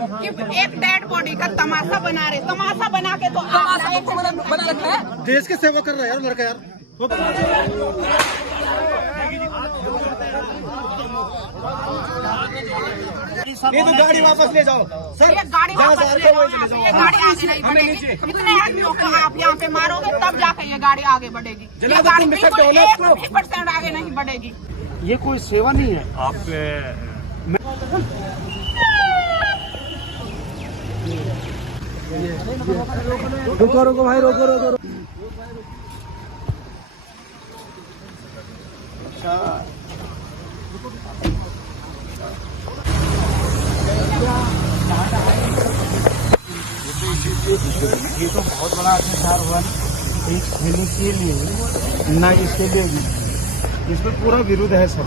कि एक dead body का तमाशा बना रहे, तमाशा बना के तो बना रखा है। देश की सेवा कर रहा है यार लड़का यार। ये तो गाड़ी वापस ले जाओ सर, ये गाड़ी वापस ले जाओ, ये गाड़ी आगे नहीं बढ़ेगी। कितने आदमियों को आप यहाँ पे मारोगे तब जाके ये गाड़ी आगे बढ़ेगी। ये गाड़ी बिल्कुल 1% आगे नहीं बढ़ेगी। ये कोई सेवा नहीं है। आप रुको रुको भाई, रोको रोको। ये तो बहुत बड़ा अत्याचार हुआ एक सैनिक के लिए, ना इसके लिए भी। इसमें पूरा विरोध है सर।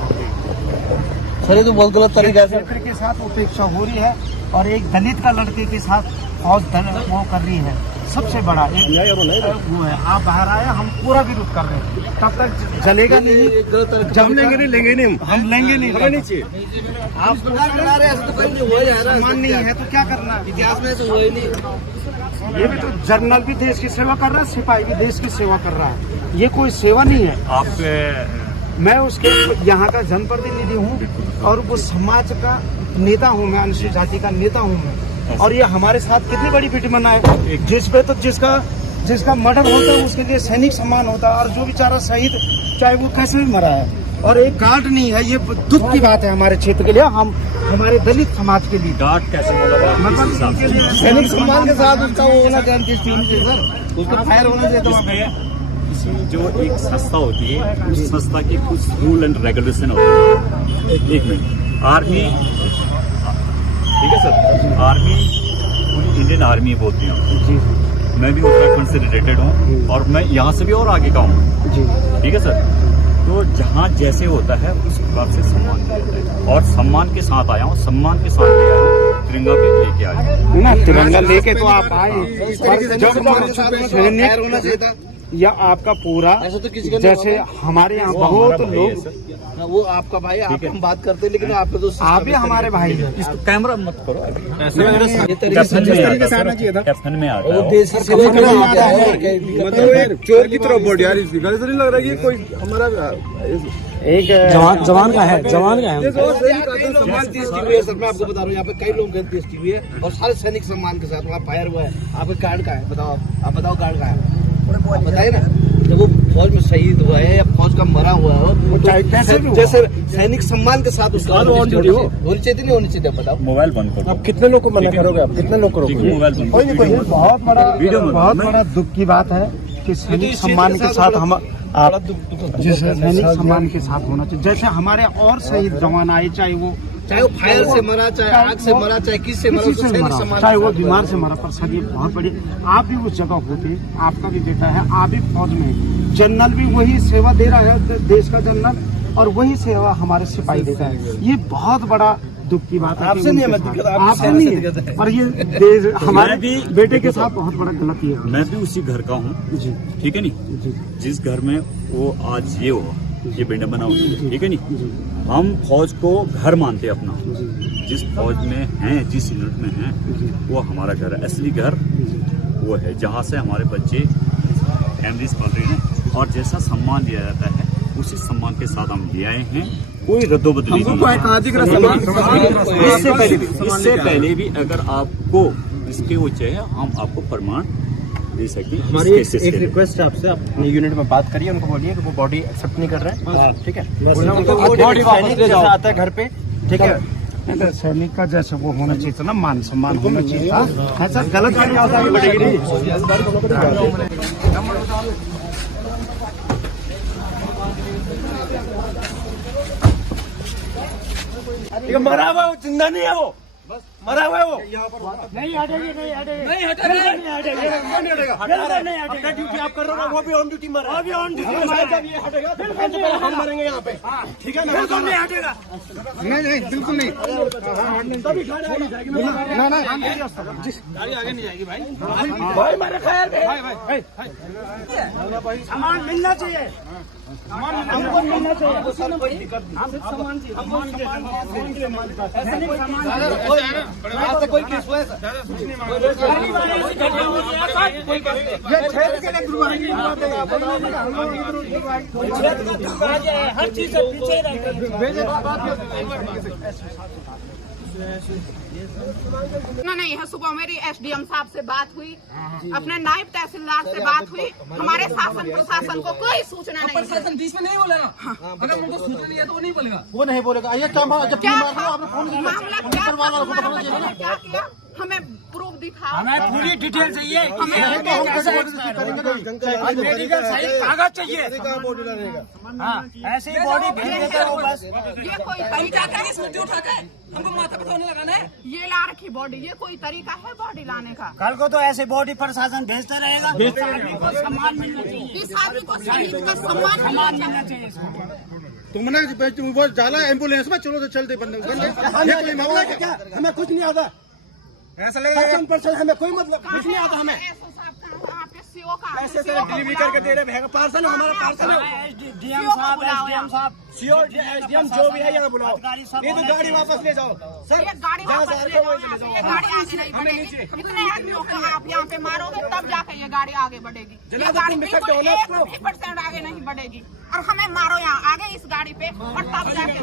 सर ये तो बहुत गलत तरीके से के साथ उपेक्षा हो रही है और एक दलित का लड़के के साथ फौज वो कर रही है। सबसे बड़ा वो है। आप बाहर आए, हम पूरा विरोध कर रहे हैं। तब तक जलेगा नहीं, जब लेंगे नहीं, लेंगे नहीं, हम लेंगे नहीं। आप सम्मान नहीं है तो क्या करना, इतिहास में तो हुआ ही नहीं। ये भी तो जर्नल भी देश की सेवा कर रहा है, सिपाही भी देश की सेवा कर रहा है। ये कोई सेवा नहीं है। आप मैं उसके यहाँ का जनप्रतिनिधि हूँ और वो समाज का नेता हूँ, मैं अनुसूचित जाति का नेता हूँ मैं। और ये हमारे साथ कितनी बड़ी विडंबना है, जिस पे तो जिसका मर्डर होता है उसके लिए सैनिक सम्मान होता है, और जो बेचारा शहीद चाहे वो कैसे भी मरा है और एक गार्ड नहीं है। ये दुख की बात है हमारे क्षेत्र के लिए, हम हमारे दलित समाज के लिए। गार्ड कैसे मतलब सैनिक सम्मान के साथ उसका वो होना चाहिए सर, उसका फायर होना चाहिए। जो एक संस्था होती है उस संस्था के कुछ रूल एंड रेगुलेशन होते हैं। एक मिनट, आर्मी ठीक है सर, आर्मी पूरी इंडियन आर्मी बोलती हैं। मैं भी उत्तराखंड से रिलेटेड हूँ और मैं यहाँ से भी और आगे का हूँ, ठीक है सर। तो जहाँ जैसे होता है उस प्रकार से सम्मान मिलता है और सम्मान के साथ आया हूँ, सम्मान के साथ ले आया हूँ, तिरंगा पे लेके आया हूँ ना। तिरंगा लेके तो आप आए, जब या आपका पूरा तो जैसे हमारे यहाँ बहुत लोग, वो आपका भाई, आप हम बात करते हैं लेकिन आपके दोस्त आप भी हमारे भाई हैं। इसको कैमरा मत करो, कैप्टन में आता है। मतलब चोर की तरफ बढ़ यार, गलत नहीं लग रहा है कि कोई हमारा एक जवान का है, जवान का है। सम्मान देश की हुई है सर, मैं आपको बता रहा हूँ। यहाँ पे कई लोग देश की हुई है और सारे सैनिक सम्मान के साथ वहाँ फायर हुआ है। आपके कार्ड का है, बताओ आप बताओ कार्ड का है, बताइए ना। जब वो फौज में शहीद हुआ है या फौज का मरा हुआ है, तो जैसे सैनिक सम्मान के साथ उसका होनी चाहिए नहीं होनी चाहिए, बताओ। मोबाइल बंद करो। आप कितने लोग को मना करोगे, आप कितने लोग करोगे? मोबाइल बंद करो। बहुत बड़ा दुख की बात है कि सैनिक सम्मान के साथ हम आप सैनिक सम्मान के साथ होना चाहिए। जैसे हमारे और शहीद जवान आए, चाहे वो फायर से मरा, चाहे आग से मरा, चाहे किससे मरा, चाहे वो बीमार से मरा, पर सर ये बहुत बड़ी, आप भी उस जगह होते, आपका भी बेटा है, आप भी फौज में, जनरल भी वही सेवा दे रहा है, देश का जनरल, और वही सेवा हमारे सिपाही देता है। ये बहुत बड़ा दुख की बात है। आपसे नहीं है दिक्कत, आपसे नहीं है, और ये हमारे भी बेटे के साथ बहुत बड़ा गलती है। मैं भी उसी घर का हूँ जी, ठीक है नहीं। जिस घर में वो आज ये हुआ, ये विडंबना हुई है, ठीक है नहीं। हम फौज को घर मानते हैं अपना, जिस फौज में हैं, जिस यूनिट में हैं, वो हमारा घर है, असली घर वो है, जहाँ से हमारे बच्चे फैमिलीज पल रहे हैं और जैसा सम्मान दिया जाता है उसी सम्मान के साथ हम ले आए हैं। कोई रद्दोबदली नहीं। इससे पहले भी अगर आपको इसके वो चाहिए, हम आपको प्रमाण दे सकते हैं। हमारी एक रिक्वेस्ट है आपसे, आप अपनी यूनिट में बात करिए, उनको बोलिए कि वो बॉडी एक्सेप्ट नहीं कर रहे हैं, ठीक है। बॉडी वापस ले जाओ, आता है घर पे, ठीक है। सैनिक का जैसे वो होना चाहिए था ना, मान सम्मान होना चाहिए था। ऐसा गलत गाड़ी आगे बढ़ेगी नहीं। मरा हुआ वो जिंदा नहीं है, वो मरा हुआ है, वो नहीं हटेगी, नहीं हटेगी, नहीं हटेगा, नहीं हटेगा। ड्यूटी आप कर रहे हो, वो भी ऑन ड्यूटी मरा, वो भी ऑन ड्यूटी मरा। जब ये हटेगा फिर हम मरेंगे यहाँ पे, ठीक है ना। बिल्कुल नहीं हटेगा, नहीं बिल्कुल नहीं। तभी गाड़ी आगे जाएगी ना, गाड़ी आगे नहीं जाएगी भाई मेरे ख्याल में सामान मिलना चाहिए, हमको मिलना चाहिए। आपसे कोई केस हुआ है सर? ये छेद के लिए हर चीज से पीछे नहीं है। सुबह मेरी एसडीएम साहब से बात हुई, अपने नायब तहसीलदार से बात हुई, हमारे शासन प्रशासन को कोई सूचना नहीं। प्रशासन बीच में नहीं बोलेगा। अगर उनको सूचना नहीं है तो वो नहीं बोलेगा। वो नहीं बोलेगा। ये क्या मामला क्या किया, हमें प्रूफ दिखाओ, हमें पूरी डिटेल चाहिए, हमें मेडिकल सही कागज चाहिए। हाँ, ऐसे ही बॉडी भेज देते हो बस। ये कोई तरीका है? हमको माथा पर सोने लगाना है। ये ला रखी बॉडी, ये कोई तरीका है बॉडी लाने का? कल को तो ऐसे बॉडी प्रशासन भेजता रहेगा। इस आदमी को सम्मान मिलना चाहिए। इस आदमी को शहीद का सम्मान मिलना चाहिए। तुमने वो डाला एम्बुलेंस में, चलो तो चलते बंदे कोई मामला क्या? हमें कुछ नहीं आता, ऐसा लगेगा हमें कोई मतलब कुछ नहीं आता। हमें ऐसे डिलीवरी करके दे रहे हैं पार्सल, हमारा पार्सल है। डीएम साहब सीओ एसडीएम जो भी है यहाँ बुलाओ, नहीं तो गाड़ी वापस ले जाओ सर। ये गाड़ी वापस ले जाओ, ये गाड़ी आगे नहीं बढ़ेगी। इतने आदमियों को आप यहाँ पे मारोगे तब जाके ये गाड़ी आगे बढ़ेगी। ये गाड़ी बिल्कुल 1% आगे नहीं बढ़ेगी। और हमें मारो यहाँ आगे इस गाड़ी पे, और तब जाके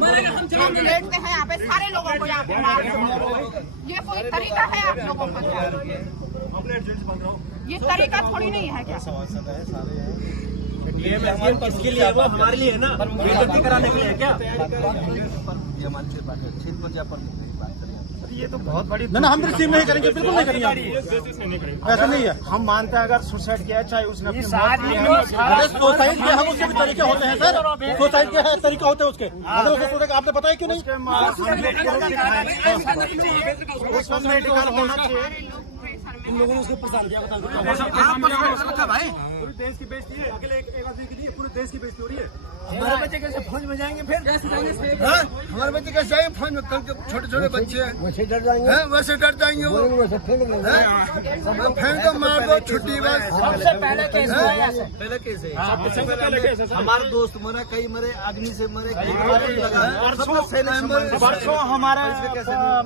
हम लेटते हैं यहाँ पे, सारे लोगों को यहाँ पे मारो। ये कोई तरीका है आप लोगों का? ये तरीका थोड़ी नहीं है क्या? किसके लिए? वो हमारे लिए है ना, बेइज्जती कराने के लिए क्या? ये तो बहुत बड़ी ना, हम रिसीव नहीं करेंगे, बिल्कुल नहीं करेंगे। ऐसा नहीं है, हम मानते हैं अगर सुसाइड किया चाहे उसने सुसाइड किया है, उसके भी तरीके होते हैं सर। सुसाइड के तरीके होते हैं उसके, अगर उसको आपने बताया क्यों नहीं? उसका मेडिकल होना चाहिए। इन लोगों ने उसको परेशान किया। भाई पूरे देश की बेइज्जती है, अकेले एक आदमी की नहीं है, पूरे देश की बेइज्जती हो रही है। हमारे बच्चे कैसे फौज में जाएंगे? फिर हमारे बच्चे कैसे जाएंगे फौज में? कल के छोटे छोटे बच्चे हैं, वैसे डर जाएंगे वो, फेंक दो, मार दो, छुट्टी बस। सबसे पहले केस हुआ है। पहले केस है, हमारे दोस्त मरे, कई मरे, अग्नि से मरे, परसों हमारे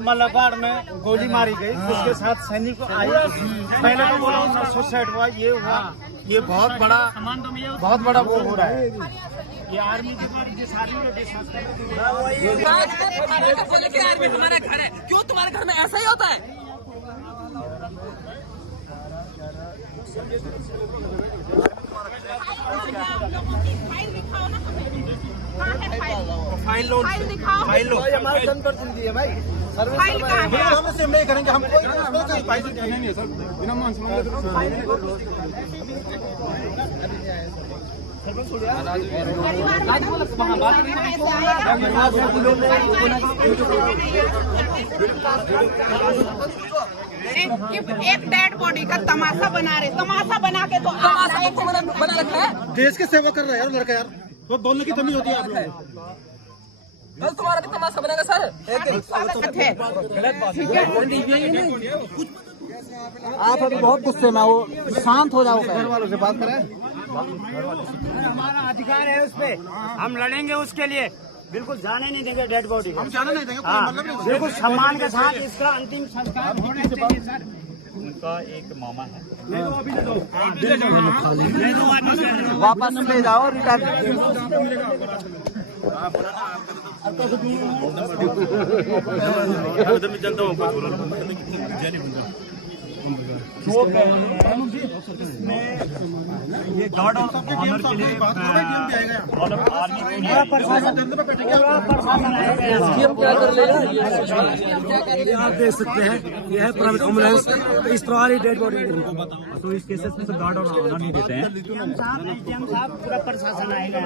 मल्लबाड़ में गोली मारी गई, उसके साथ सैनिक आए। पहले तो बोला सुसाइड हुआ, ये हुआ, ये बहुत बड़ा वो हो रहा है। ये आर्मी के बारे में सारी हमारा घर है, क्यों तुम्हारे घर में ऐसा ही होता है? फाइल दिखाओ ना हमें, कहाँ है फाइल? फाइल लो, फाइल दिखाओ। फाइल लो। हमारे जनपद जिंदगी है भाई। फाइल कहाँ है? हम रिसीव नहीं करेंगे, हम कोई फाइल नहीं है सर, बिना मान समझ एक डेड बॉडी का तमाशा बना रहे, तमाशा बना के तो बना रखा है। देश की सेवा कर रहा है यार लड़का यार, तो बोलने की तमीज होती है आप लोगों को। कल तुम्हारा भी तमाशा बनेगा सर। आप अभी बहुत गुस्से में हो, शांत हो जाओ, घर वालों से बात करें। हमारा अधिकार है उस पे, हम लड़ेंगे उसके लिए। बिल्कुल जाने नहीं देंगे डेड बॉडी, हम जाने नहीं देंगे, कोई हाँ, मतलब नहीं। बिल्कुल सम्मान के साथ इसका अंतिम संस्कार होना चाहिए सर। उनका एक मामा है, वापस ले जाओ, रिटर्न। ये गार्ड ऑफ ऑनर के लिए आप देख सकते हैं, यह है प्राइवेट एम्बुलेंस, इस तरह डेड बॉडी। तो इस केसेस में तो गार्ड और ऑनर नहीं देते हैं। साहब पूरा प्रशासन आएगा।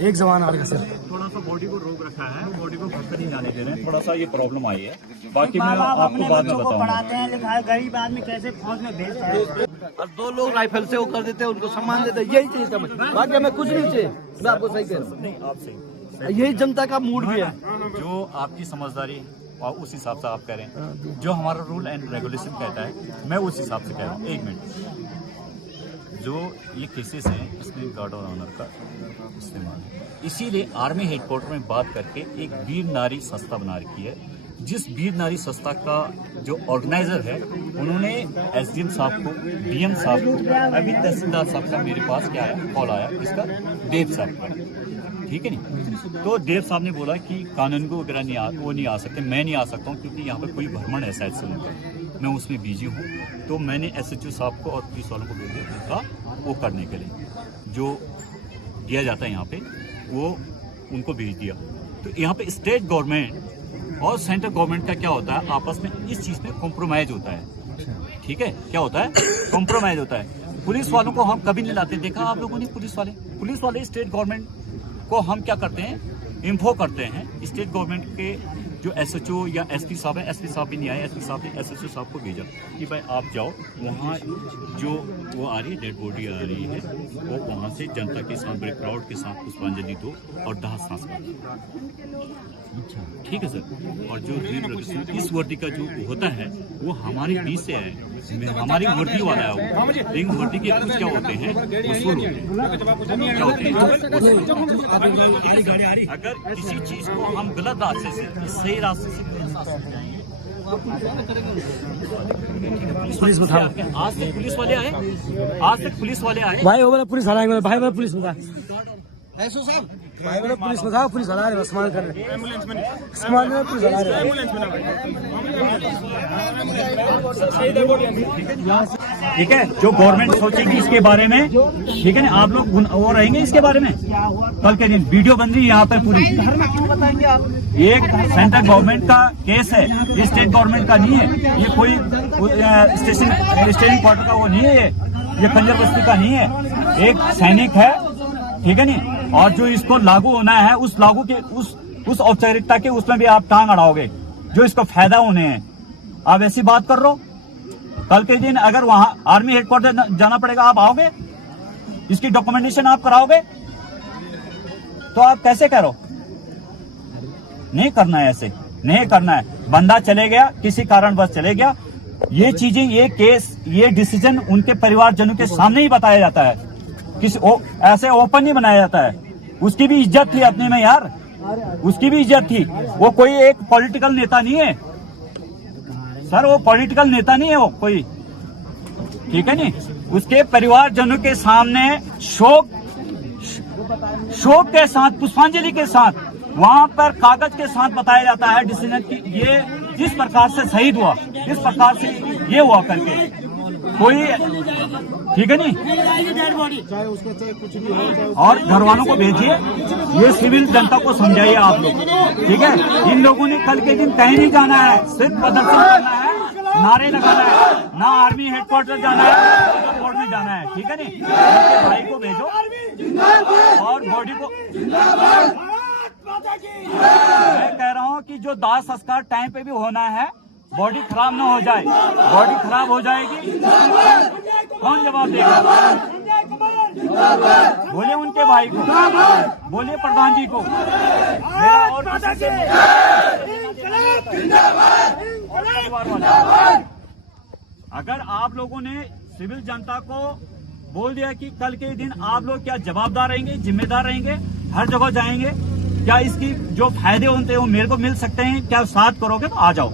एक जवान आ गया सर। थोड़ा सा बॉडी को रोक रखा है, बॉडी को घर नहीं जाने दे रहे हैं, थोड़ा सा ये प्रॉब्लम आई है। बाकी मैं आपको बाद में बताऊंगा। पढ़ाते हैं, लिखा है, गरीब आदमी कैसे फौज में भेजता है। और 2 लोग राइफल से वो कर देते हैं, उनको सम्मान देते हैं, यही चाहिए समझ। बाकी हमें कुछ नहीं चाहिए, मैं आपको सही कह रहा हूँ। नहीं, आप सही, यही जनता का मूड भी है। जो आपकी समझदारी और उस हिसाब से आप कह रहे हैं, जो हमारा रूल एंड रेगुलेशन कहता है, मैं उस हिसाब से कह रहा हूँ। 1 मिनट, जो ये केसेस हैं इसमें गार्ड ऑफ ऑनर का इस्तेमाल है। इसीलिए आर्मी हेडक्वार्टर में बात करके एक वीर नारी संस्था बना रखी है, जिस वीर नारी संस्था का जो ऑर्गेनाइजर है उन्होंने एसडीएम साहब को, डीएम साहब को, अभी तहसीलदार साहब का मेरे पास क्या आया, कॉल आया इसका देव साहब का, ठीक है नहीं। तो देव साहब ने बोला कि कानून को वगैरह वो नहीं आ सकते, मैं नहीं आ सकता हूँ क्योंकि यहाँ पर कोई भ्रमण है शायद से उनका, मैं उसमें बिजी हूँ। तो मैंने एसएचओ साहब को और पुलिस वालों को भेज दिया उनका वो करने के लिए, जो दिया जाता है यहाँ पे वो उनको भेज दिया। तो यहाँ पे स्टेट गवर्नमेंट और सेंट्रल गवर्नमेंट का क्या होता है, आपस में इस चीज में कॉम्प्रोमाइज होता है, ठीक है। क्या होता है, कॉम्प्रोमाइज होता है। पुलिस वालों को हम कभी नहीं लाते, देखा आप लोगों ने पुलिस वाले स्टेट गवर्नमेंट को हम क्या करते हैं, इन्फो करते हैं। स्टेट गवर्नमेंट के जो एसएचओ या एसपी साहब है, एसपी साहब भी नहीं आए, एसपी साहब ने एसएचओ साहब को भेजा कि भाई आप जाओ वहाँ, जो वो आ रही है डेड बॉडी आ रही है, वो वहाँ से जनता के साथ, बड़े क्राउड के साथ पुष्पांजलि दो और दाह संस्कार, ठीक है सर। और जो इस वर्दी का जो होता है वो हमारे बीच से है, हमारी वर्दी वाला है वो, लेकिन वर्दी के कुछ क्या होते हैं, उसूल होते हैं, क्या होते हैं। अगर किसी चीज को हम गलत रास्ते से सही रास्ते से पुलिस बताओ, आज तक पुलिस वाले आए, भाई वो वाला पुलिस हलाएंगे, भाई वाला पुलिस बता, ऐसो साहब भाई वाला पुलिस बताओ, पुलिस हला रहे, इस्तेमाल कर रहे, इस्तेमाल में पुलिस हला रहे। ठीक है, जो गवर्नमेंट सोचेगी इसके बारे में, ठीक है ना, आप लोग वो रहेंगे इसके बारे में। कल के दिन वीडियो बन रही है यहाँ पर पूरी, ये सेंट्रल गवर्नमेंट का केस है, ये स्टेट गवर्नमेंट का नहीं है, ये कोई स्टेशन क्वार्टर का वो नहीं है, ये खंजर बस्ती का नहीं है, एक सैनिक है, ठीक है नहीं। और जो इसको लागू होना है उस लागू के उस औपचारिकता के उसमें भी आप टांग अड़ाओगे, जो इसको फायदा होने हैं, आप ऐसी बात कर रहे हो। कल के दिन अगर वहां आर्मी हेडक्वार्टर जाना पड़ेगा, आप आओगे, इसकी डॉक्यूमेंटेशन आप कराओगे, तो आप कैसे करो, नहीं करना है, ऐसे नहीं करना है। बंदा चले गया, किसी कारणवश चले गया, ये चीजें, ये केस, ये डिसीजन उनके परिवारजनों के सामने ही बताया जाता है, ऐसे ओपन नहीं बनाया जाता है। उसकी भी इज्जत थी अपने में यार, उसकी भी इज्जत थी, वो कोई एक पॉलिटिकल नेता नहीं है सर, वो पॉलिटिकल नेता नहीं है वो कोई, ठीक है नहीं। उसके परिवारजनों के सामने शोक के साथ, पुष्पांजलि के साथ, वहां पर कागज के साथ बताया जाता है डिसीजन की, ये जिस प्रकार से शहीद हुआ, इस प्रकार से ये हुआ करके कोई, ठीक है नहीं। और घर वालों को भेजिए, ये सिविल जनता को समझाइए आप लोग, ठीक है। इन लोगों ने कल के दिन कहीं नहीं जाना है, सिर्फ प्रदर्शन करना है, नारे लगाना है, ना आर्मी हेडक्वार्टर जाना है, ना कोर्ट में जाना है, ठीक है नहीं। भाई को भेजो और बॉडी को, मैं कह रहा हूँ कि जो दाह संस्कार टाइम पे भी होना है, बॉडी खराब ना हो जाए, बॉडी खराब हो जाएगी, कौन जवाब देगा? बोले उनके भाई को, बोले प्रधान जी को, और अगर आप लोगों ने सिविल जनता को बोल दिया कि कल के दिन आप लोग क्या जवाबदार रहेंगे, जिम्मेदार रहेंगे, हर जगह जाएंगे, क्या इसकी जो फायदे होते हैं वो मेरे को मिल सकते हैं, क्या साथ करोगे तो आ जाओ,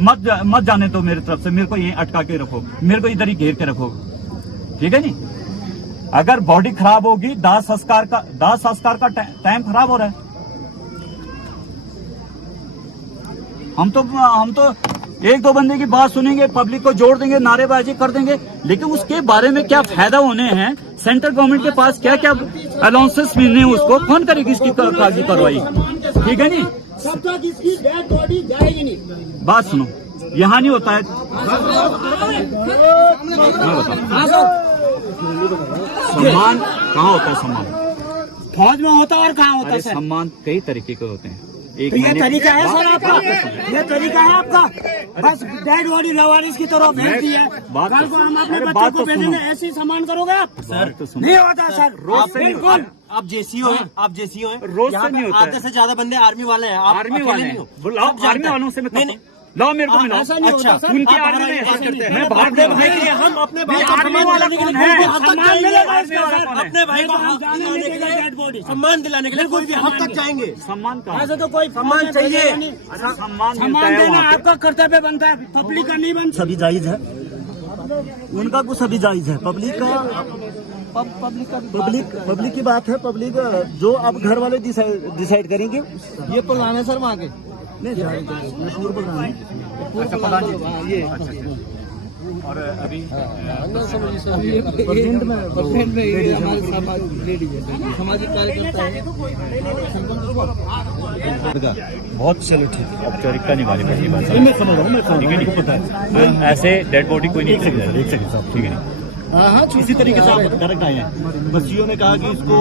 मत जाने दो मेरी तरफ से, मेरे को यहीं अटका के रखो, मेरे को इधर ही घेर के रखो, ठीक है नहीं। अगर बॉडी खराब होगी, दाह संस्कार का टाइम खराब हो रहा है। हम तो एक दो बंदे की बात सुनेंगे, पब्लिक को जोड़ देंगे, नारेबाजी कर देंगे, लेकिन उसके बारे में क्या फायदा होने हैं, सेंट्रल गवर्नमेंट के पास क्या क्या अलाउंसेस मिलने हैं, उसको कौन करेगी इसकी कागजी कार्रवाई, ठीक है नहीं। तब तक इसकी डेड बॉडी जाएगी नहीं। बात सुनो, यहाँ नहीं होता है, नहीं होता सम्मान, कहाँ होता है सम्मान? फौज में होता और कहाँ होता है सर? सम्मान कई तरीके के होते हैं, एक तो ये तरीका है सर आपका, ये तरीका है आपका, बस डेड बॉडी लवारिस की तरफ भेज दी है, कल को हम अपने बच्चों को भेजेंगे, ऐसे ही सम्मान करोगे आप? सर नहीं होता सर, बिल्कुल। आप जेसीओ हैं, आप जेसीओ हैं, रोज से नहीं होता है। आधे से ज्यादा बंदे आर्मी वाले हैं, आर्मी वाले हैं, आर्मी वालों से मैं लाओ मेरे को मिलाओ। ऐसा नहीं होता सर। उनकी आप आर्मी में ऐसा करते हैं। मैं अपने भारत में भाई के लिए हम अपने भाई को आर्मी सम्मान वाला दिलाने के कौन लिए है? कोई भी हद तक सम्मान जाएंगे। मिलेगा इसका सर। अपने भाई को हम जाने के लिए डेड बॉडी सम्मान दिलाने के लिए कोई भी हद तक जाएंगे। सम्मान का ऐसा तो कोई सम्मान चाहिए। सम्मान मिलता सम्मान है देना वहाँ पे। आपका कर्तव्य बनता है, पब्लिक का नहीं बनता। सभी जायज है, उनका कुछ सभी जायज है। पब्लिक की बात है। पब्लिक जो अब घर वाले डिसाइड करेंगे। ये प्रधान है सर वहाँ के। नहीं जायज है, मैं पूर्व प्रधान हूं। अच्छा प्रधान जी। ये और अभी प्रेजेंट में ये हमारे सामाजिक कार्यकर्ता है। बहुत चलो ठीक है। औपचारिकता निभानी पड़ेगी बात। मैं समझ रहा हूँ, मैं समझ रहा हूँ, पता है। ऐसे डेड बॉडी कोई नहीं एक सेकंड साहब, ठीक है। हाँ, इसी तरीके से आप डायरेक्ट आए हैं। बच्चियों ने कहा कि इसको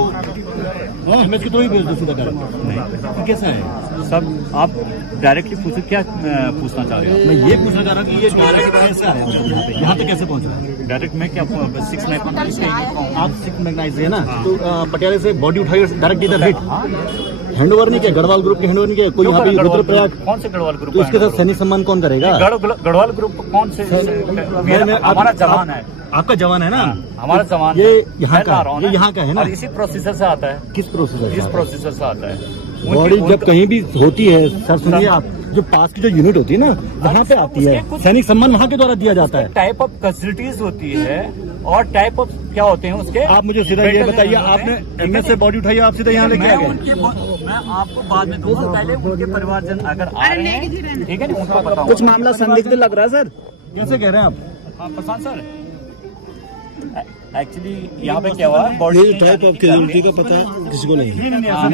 हमें इसको तो ही भेज दो सीधा डायरेक्ट। नहीं, कैसा है सब आप डायरेक्टली पूछो, क्या पूछना चाह रहे हो? मैं ये पूछना चाह रहा हूँ कि ये डायरेक्ट कैसे आया, मतलब यहाँ पे कैसे पहुँचा? डायरेक्ट मैं क्या 6 मैच आप सिक्स मैग्नाइज है ना, तो पटियाले से बॉडी उठाई और डायरेक्ट इधर हिट हैंड ओवर नहीं किया, गढ़वाल ग्रुप के हैंड ओवर नहीं किया कोई यहाँ पे रुद्रप्रयाग। कौन से गढ़वाल ग्रुप? तो इसके साथ सैनिक सम्मान कौन करेगा? गढ़वाल ग्रुप कौन से? हमारा जवान है। आपका जवान है ना? हमारा जवान ये है। यहाँ मैं का, ला रहा हूँ ये ना। यहाँ का है ना? और इसी प्रोसेसर से आता है। किस प्रोसेसर? इस प्रोसेसर से आता है। बॉडी जब कहीं भी होती है सर, सुनिए आप, जो पास की जो यूनिट होती है ना, वहाँ पे आती है। सैनिक सम्मान वहाँ के द्वारा दिया जाता है। टाइप ऑफ फैसिलिटीज होती है और टाइप ऑफ क्या होते हैं उसके। आप मुझे सीधा ये बताइए, आपने एमएस से बॉडी उठाई, आप सीधा यहाँ लेके आ गए? मैं आपको बाद में दूंगा, पहले उनके परिवारजन अगर आ रहे हैं, ठीक है ना, उनको बताऊंगा। कुछ मामला संदिग्ध लग रहा है सर, कैसे कह रहे हैं आप? हाँ प्रशांत सर, एक्चुअली यहाँ पे क्या हुआ, बॉडी टाइप ऑफ कैजुअलिटी का पता किसी को नहीं है।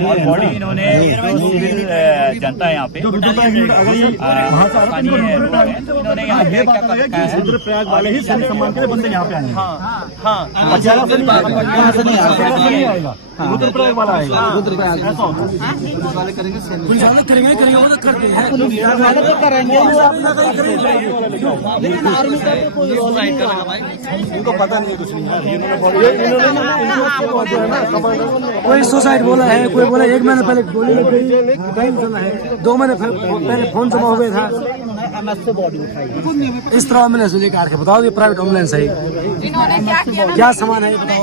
और बॉडी इन्होंने सिविल जनता है यहाँ पे स्थानीय है, लोग हैं, तो इन्होंने यहाँ पे क्या कर रखा है। रुद्रप्रयाग वाले ही सैनिक सम्मान के लिए बंदे यहाँ पे आए हैं। हाँ पटियाला से नहीं आएगा, रुद्रप्रयाग वाला आएगा। ऐसा होता है। वाले करेंगे पुलिस वाले करेंगे वो तो करते हैं। उनको पता नहीं है कुछ नहीं है। कोई सुसाइड बोला है, कोई बोला 1 महीने पहले गोली लग गई, टाइम चला है, 2 महीने पहले फोन जमा हो गया था। इस तरह एम्बुलेंस लेकर के बताओ, ये प्राइवेट एम्बुलेंस है, इन्होंने क्या किया ना, क्या सामान है ये बताओ।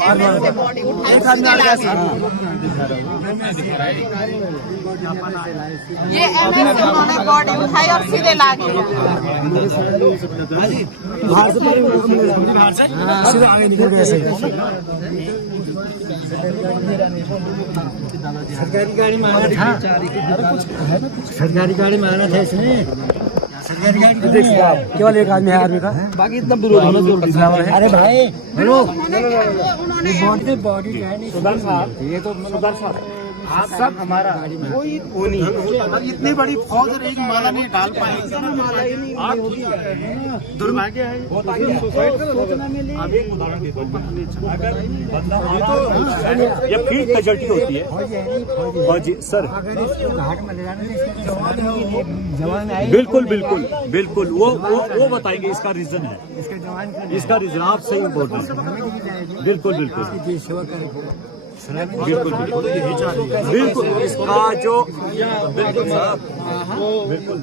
बॉडी उठाई, एक आदमी आ गया सर, ये एमएस से उन्होंने बॉडी उठाई और सीधे ला गया। बाहर से सीधे आगे निकल गए ऐसे। सरकारी गाड़ी में आना था, सरकारी गाड़ी में आना था इसमें। सरकारी गाड़ी केवल एक आदमी है आर्मी का, बाकी इतना विरोध होना जरूरी है। अरे भाई हेलो, उन्होंने बॉडी है नहीं सुधर साहब, ये तो सुधर साहब आप सब हमारा कोई नहीं, इतनी बड़ी फौज और एक माला नहीं डाल पाएंगे। दुर्भाग्य है। अब एक उदाहरण देता हूँ, अगर बंदा या फील्ड कैजुअल्टी होती है, और जी सर घाट में ले जाने जवान आए, बिल्कुल बिल्कुल बिल्कुल वो बताएंगे इसका रीजन है, इसका रीजन आप सही बोल रहे हैं। बिल्कुल बिल्कुल बिल्कुल बिल्कुल इसका जो बिल्कुल साहब बिल्कुल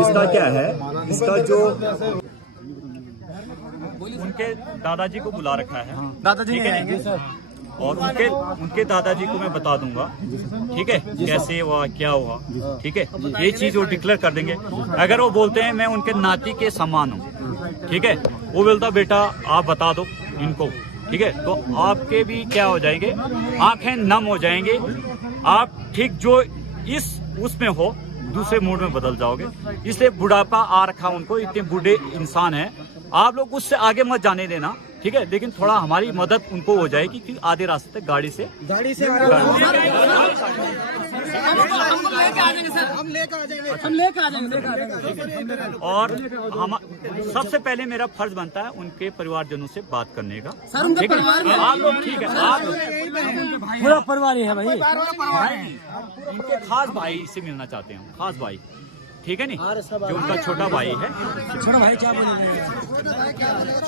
इसका क्या है, इसका जो उनके दादाजी को बुला रखा है, दादाजी ठीक है, और उनके दादाजी को मैं बता दूंगा, ठीक है, कैसे हुआ क्या हुआ, ठीक है, ये चीज वो डिक्लेयर कर देंगे। अगर वो बोलते हैं मैं उनके नाती के समान हूँ, ठीक है, वो बोलता बेटा आप बता दो इनको, ठीक है, तो आपके भी क्या हो जाएंगे, आंखें नम हो जाएंगे, आप ठीक जो इस उसमें हो दूसरे मूड में बदल जाओगे। इसलिए बुढ़ापा आ रखा उनको, इतने बूढ़े इंसान हैं, आप लोग उससे आगे मत जाने देना, ठीक है, लेकिन थोड़ा हमारी मदद उनको हो जाएगी कि आधे रास्ते तक गाड़ी से हम लेकर आ जाएंगे। और हम सबसे पहले मेरा फर्ज बनता है उनके परिवारजनों से बात करने का। सर उनके ठीक है? परिवार में आप लोग ठीक है, आप पूरा परिवार ही है भाई, इनके खास भाई से मिलना चाहते हैं, खास भाई, ठीक है नहीं, जो उनका छोटा भाई है। छोटा भाई क्या बोलेंगे?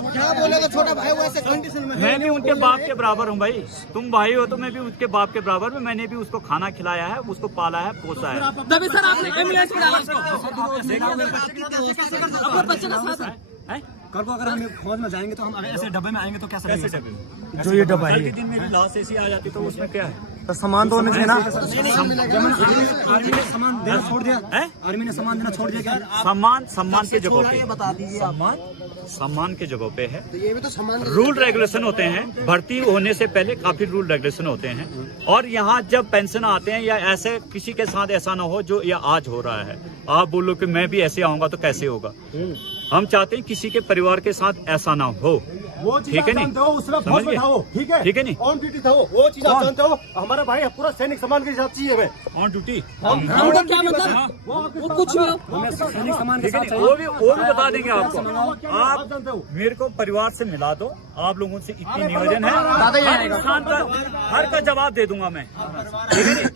क्या बोलेगा छोटा भाई वैसे कंडीशन में? मैं भी उनके बाप के बराबर हूँ भाई, तुम भाई हो तो मैं भी उसके बाप के बराबर में। मैंने भी उसको खाना खिलाया है, उसको पाला है, पोसा है। तभी सर आपने एम्बुलेंस में डाला उसको। अपने बच्चे का साथ है। कल को अगर हम फौज में जाएंगे तो हम ऐसे डब्बे में आएंगे तो कैसे कैसे लगेगा? डब्बे? जो ये डब्बा है, कल के दिन मेरी लाश ऐसी आ जाती तो उसमें क्या है? तो सामान तो होना चाहिए ना। आर्मी ने सामान देना छोड़ दिया है? आर्मी ने सामान देना छोड़ दिया क्या? सम्मान के जगह पे, बता दीजिए आप। सम्मान के जगह पे है। तो ये भी तो सामान रूल रेगुलेशन होते हैं, भर्ती होने से पहले काफी रूल रेगुलेशन होते हैं। और यहाँ जब पेंशन आते हैं या ऐसे किसी के साथ ऐसा ना हो जो या आज हो रहा है, आप बोलो कि मैं भी ऐसे आऊंगा तो कैसे होगा। हम चाहते हैं किसी के परिवार के साथ ऐसा ना हो, ठीक है नहीं? समझ गए? ठीक है, ठीक है नहीं? ऑन ड्यूटी था वो चीज आप जानते हो। हमारा भाई पूरा सैनिक सामान के साथ चाहिए हमें। ऑन ड्यूटी, हमको क्या मतलब? वो कुछ भी हमें सैनिक सामान के ठीक है साथ नहीं? वो भी बता देंगे आपको। आप मेरे को परिवार से मिला दो, आप लोगों से इतनी निवेदन है। हर इंसान का हर का जवाब दे दूंगा मैं, ठीक है नहीं?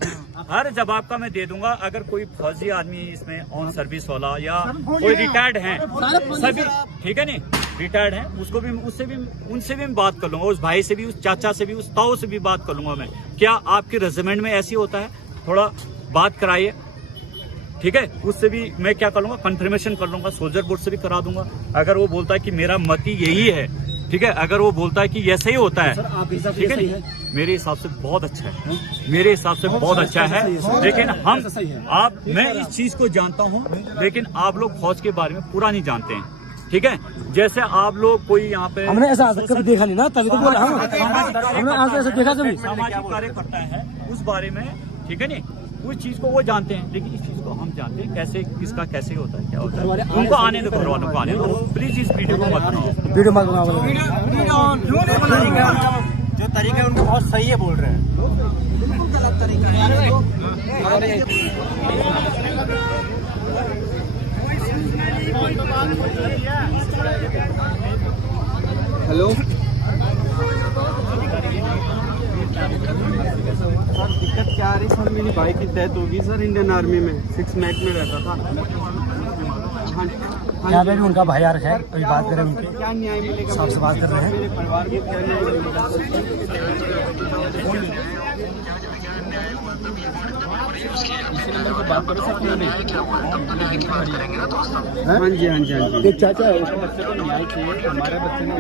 हर जवाब का मैं दे दूंगा। अगर कोई फौजी आदमी इसमें ऑन सर्विस वाला या कोई रिटायर्ड है, सभी ठीक है नहीं, रिटायर्ड है, उसको भी उनसे भी मैं बात कर लूंगा। उस भाई से भी, उस चाचा से भी, उस ताऊ से भी बात कर लूंगा मैं। क्या आपकी रेजिमेंट में ऐसी होता है? थोड़ा बात कराइए, ठीक है? उससे भी मैं क्या कर लूंगा, कंफर्मेशन कर लूंगा, सोल्जर बोर्ड से भी करा दूंगा। अगर वो बोलता है कि मेरा मत ही यही है, ठीक है, अगर वो बोलता है कि ऐसा ही होता है, ठीक है, मेरे हिसाब से बहुत अच्छा है, मेरे हिसाब से बहुत अच्छा है। लेकिन मैं इस चीज को जानता हूँ, लेकिन आप लोग फौज के बारे में पूरा नहीं जानते हैं, ठीक है? जैसे आप लोग कोई यहाँ पे हमने ऐसा कभी देखा नहीं ना, तभी तो बोला हमने ऐसा देखा कभी। सामाजिक कार्य करता है उस बारे में, ठीक है नहीं? उस चीज को वो जानते हैं, लेकिन इस चीज को हम जानते हैं कैसे, किसका कैसे होता है, क्या होता है। उनको आने दो, घर वालों को आने दो। प्लीज इस वीडियो को मत बनाओ। वीडियो मत बनाओ। जो तरीका है उनको बहुत सही है बोल रहे हैं। गलत तरीका है। हेलो सर, दिक्कत क्या आ रही सर? मेरी भाई की डेथ होगी सर, इंडियन आर्मी में 6 मैक में रहता था। यहाँ पे भी उनका भाई आ रखा है, अभी बात करें उनके, क्या न्याय मिलेगा? सबसे बात कर रहे हैं। मेरे परिवार को क्या न्याय मिलेगा? हाँ जी, हाँ जी, हाँ जी। एक चाचा है, उसके बच्चे को न्याय चाहिए। हमारे बच्चे ने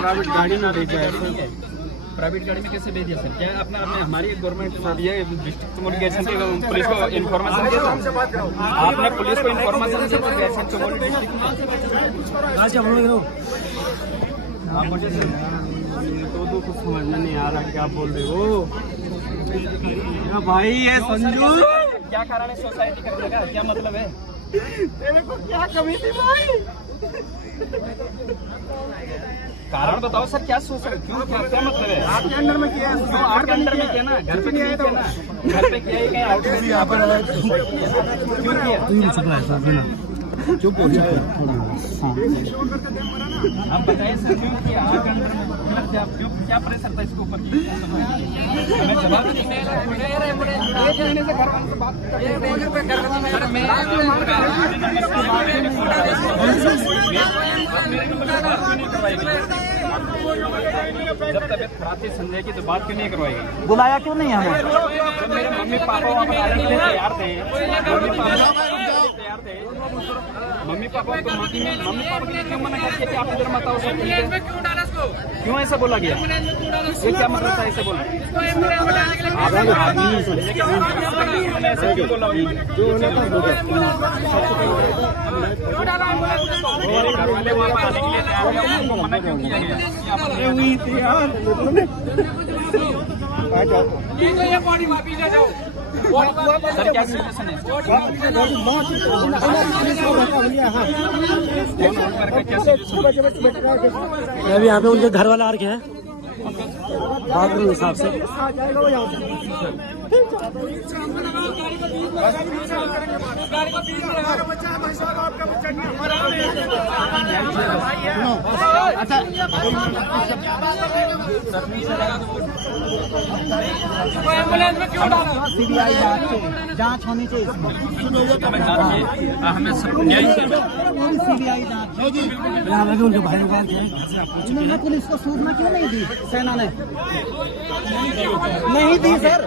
प्राइवेट गाड़ी में भेजा है सर। प्राइवेट गाड़ी में कैसे भेज दिया सर? क्या आपने हमारी गवर्नमेंट ये डिस्ट्रिक्ट कम्युनिकेशन के पुलिस को इन्फॉर्मेशन दिया था? आपने पुलिस को इन्फॉर्मेशन दी थी ऐसे चमोली डिस्ट्रिक्ट में? आप मुझे तो कुछ समझ में नहीं आ रहा क्या बोल रहे हो। भाई ये संजू क्या कारण है सोसाइटी करने का? क्या मतलब है? तेरे को क्या कमी थी भाई? कारण बताओ सर, क्या सोच रहे? क्यों, क्या मतलब है? आपके अंडर में किया है? क्यों आपके अंदर में किया ना? घर पे नहीं किया ना? घर पे किया ही कहीं आउट क्यों किया? चुप हो जाए। आप बताइए सर, क्यों किया? आपके अंदर में मतलब क्या प्रेशर था इसके ऊपर? हमें जवाब नहीं दे रहे से घर वालों से बात जब तबियत खराब थी संजय की तो बात क्यों नहीं करवाएगी? बुलाया क्यों नहीं हमें? जब मेरे मम्मी पापा वहाँ पर आने के लिए तैयार थे, मम्मी पापा के लिए क्यों मना किया कि आप इधर मत आओ? क्यों ऐसा बोला गया? ये क्या मतलब था ऐसे बोला? ऐसा क्यों बोला? घर वाले वहाँ पर आने के लिए तैयार थे, उनको मना क्यों किया गया? हुई थी यार। सर क्या सिचुएशन है? अभी यहाँ पे उनके घर वाले आ रखे हैं, बात करूँ हिसाब से। सीबीआई जांच होनी चाहिए इसमें। हमें सब न्याय चाहिए। सीबीआई जांच उनके भाई उन्होंने पुलिस को सूचना क्यों नहीं दी? सेना ने नहीं दी सर,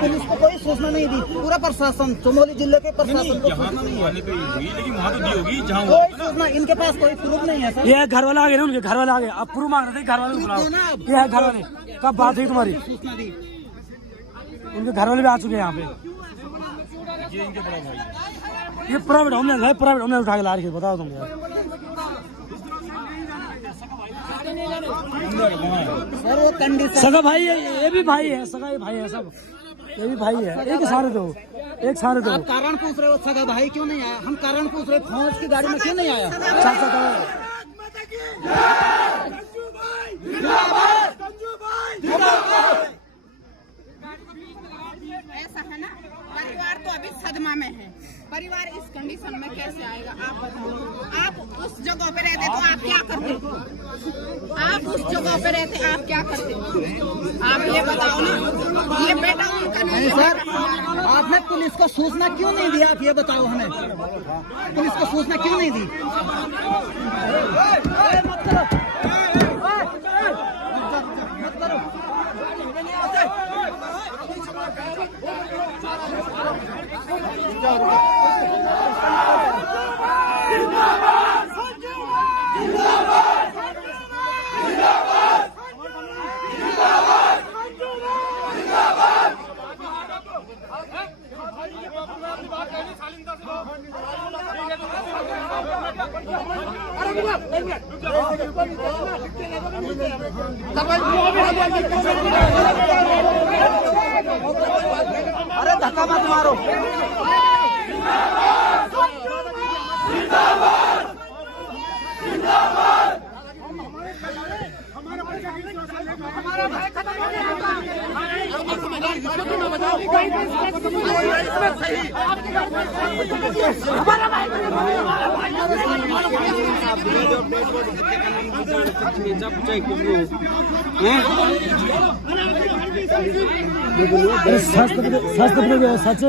पुलिस को कोई सूचना नहीं दी। पूरा प्रशासन, चमोली जिले के प्रशासन को सूचना नहीं है। लेकिन वहाँ तो दी होगी जहाँ कोई सूचना, इनके पास कोई प्रूफ नहीं है सर। ये घर वाले आ गए ना, उनके घर वाले आ गए। अब प्रूफ मांग रहे थे, घर वाले को बुलाओ। ये है घर वाले। कब बात हुई तुम्हारी? सूचना दी, उनके घर वाले भी आ चुके हैं यहाँ पे। ये प्राइवेट होम है, प्राइवेट होम उठा के ला रही है। बताओ तुम यार, सर वो कंडीशन। सगा भाई है, ये भी भाई है, सगा ये भाई है, सब ये भी भाई है। एक सारे दो, एक सारे दो। आप कारण पूछ रहे हो सगा भाई क्यों नहीं आया? हम कारण पूछ रहे, फौज की गाड़ी में क्यों नहीं आया? ऐसा है ना, परिवार तो अभी सदमा में है। परिवार इस कंडीशन में कैसे आएगा आप बताओ? आप उस जगह पे रहते तो आप क्या करते? आप उस जगह पे रहते आप क्या करते? आप ये बताओ ना, ये बेटा उनका नहीं है। सर आपने पुलिस को सूचना क्यों नहीं दी? आप ये बताओ हमें, पुलिस को सूचना क्यों नहीं दी? मत करो, मत करो। अरे धक्का मत मारो। सच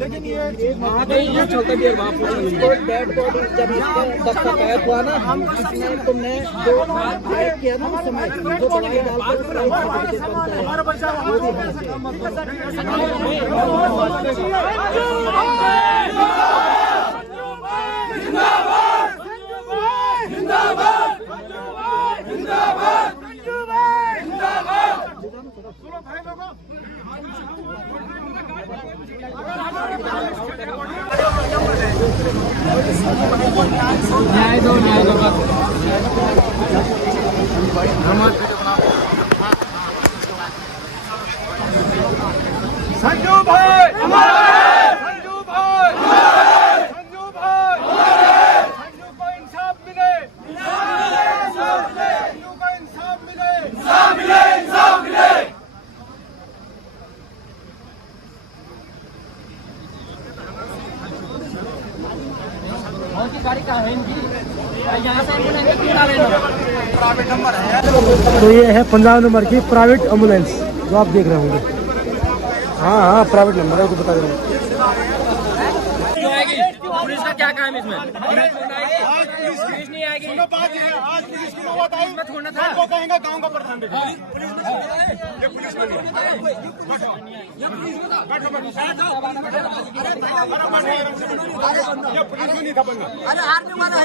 लेकिन ये छोटा डेढ़ डेड बॉडी जब दस्ता पैक हुआ ना, हम तुमने जो पैक किया ना उस समय जो दवाई डालकर न्याय दो, न्याय दो। संजू भाई हमारा है, संजू भाई हमारा है, संजू भाई हमारा है। संजू को इंसाफ मिले, इंसाफ मिले, संजू को इंसाफ मिले, इंसाफ मिले, इंसाफ मिले। गाड़ी का है इनकी, यहाँ से प्राइवेट नंबर है। तो ये है 15 नंबर की प्राइवेट एम्बुलेंस जो आप देख रहे होंगे। हाँ हाँ, प्राइवेट नंबर है, बता दे रहा हूँ। पुलिस का क्या काम है इसमें? पुलिस नहीं आएगी। सुनो बात ये है, आज पुलिस की नौबत आई, वो कहेंगे गांव का प्रधान देखो। ये पुलिस में नहीं। बैठो, बैठो, ये पुलिस में नहीं था बंदा। अरे आर्मी वाला है।